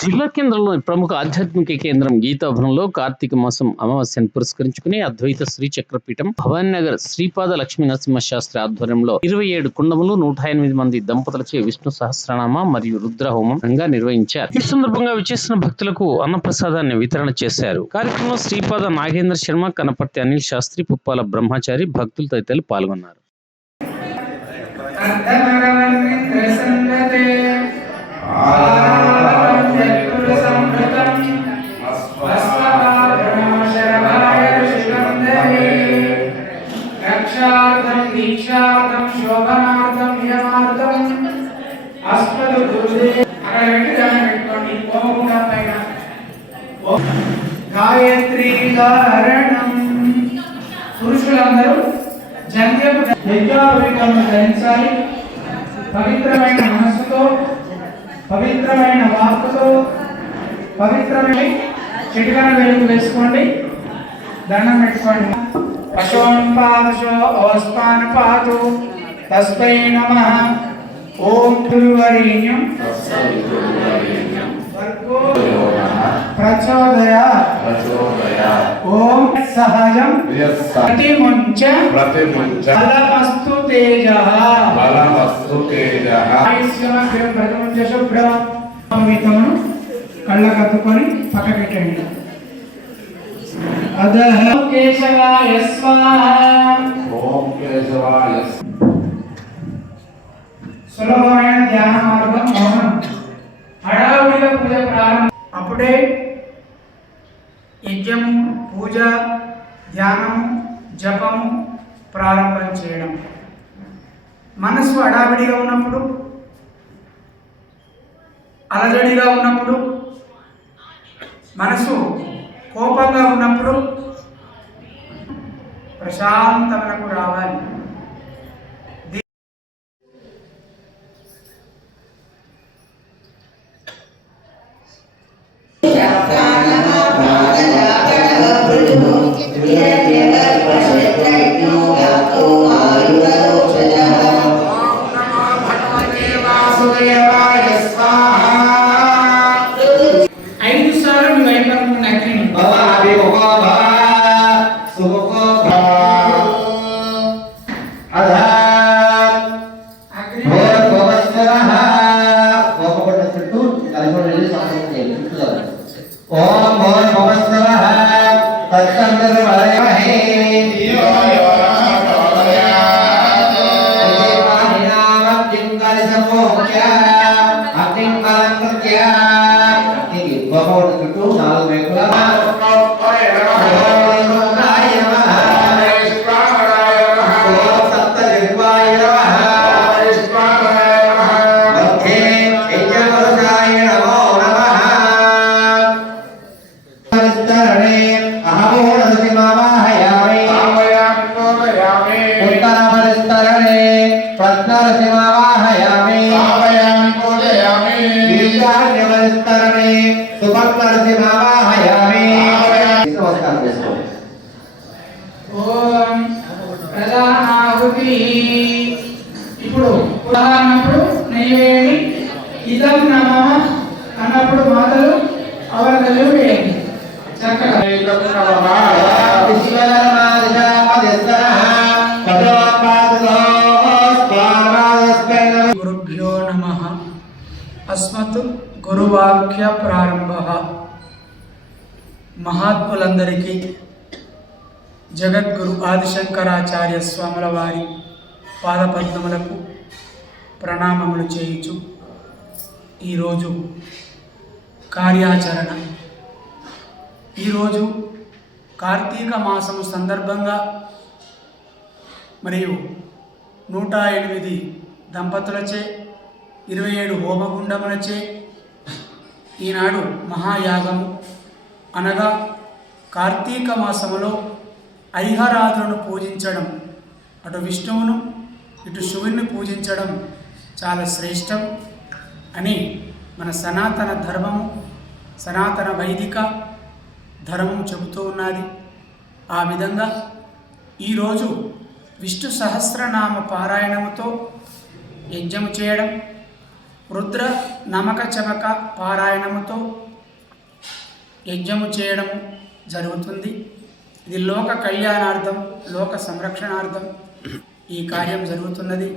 జిల్లా కేంద్రంలోని ప్రముఖ ఆధ్యాత్మిక కేంద్రం గీతాభవనంలో కార్తీక మాసం అమావాస్యను పురస్కరించుకుని అద్వైత శ్రీ చక్రపీఠం భవానీ నగర్ శ్రీపాద లక్ష్మీ నరసింహ శాస్త్రి ఆధ్వర్యంలో ఇరవై ఏడు కుండములు నూట ఎనిమిది మంది దంపతులచే విష్ణు సహస్రనామ మరియు రుద్ర ఘనంగా నిర్వహించారు. ఈ సందర్భంగా విచ్చేసిన భక్తులకు అన్నప్రసాదాన్ని వితరణ చేశారు. కార్యక్రమంలో శ్రీపాద నాగేంద్ర శర్మ కనపర్తి అనిల్ శాస్త్రి పుప్పాల బ్రహ్మచారి భక్తులు తదితరులు పాల్గొన్నారు. రక్షార్థం దీక్షార్థం శోభనార్థం నియమార్థం అస్మదు గురుదే. అక్కడ పెట్టి దాన్ని పెట్టుకోండి. ఓంగా పైన. గాయత్రి కారణం. పురుషులందరూ జంధ్యం యజ్ఞాభికలను ధరించాలి. పవిత్రమైన మనస్సుతో పవిత్రమైన వాక్కుతో పవిత్రమైన చిటికన వెలుగు వేసుకోండి. దండం పెట్టుకోండి. పశోన్ పాదశో ఓస్పాన్ పాతు. తస్మై నమ. ఓం గురువరీణ్యం ప్రచోదయ. ఓం సహజం. ప్రతిముంచ. ప్రతిముంచ. బలమస్తు తేజ. బలమస్తు తేజ. ప్రతిముంచ శుభ్రం. కళ్ళ కత్తుకొని పక్క పెట్టండి సులభమైన ధ్యాన మార్గం మౌనం. హడావుడిగా పూజ ప్రారంభం. అప్పుడే యజ్ఞము పూజ ధ్యానము జపము ప్రారంభం చేయడం. మనసు హడావిడిగా ఉన్నప్పుడు అలజడిగా ఉన్నప్పుడు మనసు కోపంగా ఉన్నప్పుడు ప్రశాంతతకు రావాలి. కలిపి సంబంధం చేయాలి చుట్టుదారు ఓం భోర్ భవస్వరః తత్సందర వరయమహే చుట్టూ तलने प्रत्नरसिमावाहयामि आवयामि पूजयामि बीजान्यवस्तरणे सुपत्नरसिमावाहयामि ఓం ప్రధానాహుతి. ఇప్పుడు ఉదాహరణప్పుడు నెయ్యేయండి ఇదం నమ అన్నప్పుడు మాటలు అవరదలు వేయండి. చక్కగా. అస్మత్ గురువాక్య ప్రారంభ. మహాత్ములందరికీ జగద్గురు ఆదిశంకరాచార్య స్వాముల వారి పాదపద్మములకు ప్రణామములు చేయుచు ఈరోజు కార్యాచరణ. ఈరోజు కార్తీక మాసము సందర్భంగా మరియు నూట ఎనిమిది దంపతులచే ఇరవై ఏడు హోమగుండములచే ఈనాడు మహాయాగము. అనగా కార్తీక మాసములో ఐహరాధులను పూజించడం. అటు విష్ణువును ఇటు శివుని పూజించడం చాలా శ్రేష్టం అని మన సనాతన ధర్మము సనాతన వైదిక ధర్మం చెబుతూ ఉన్నది. ఆ విధంగా ఈరోజు విష్ణు సహస్రనామ పారాయణముతో యజ్ఞము చేయడం రుద్ర నమక చమక పారాయణముతో యజ్ఞము చేయడం జరుగుతుంది. ఇది లోక కళ్యాణార్థం లోక సంరక్షణార్థం ఈ కార్యం జరుగుతున్నది.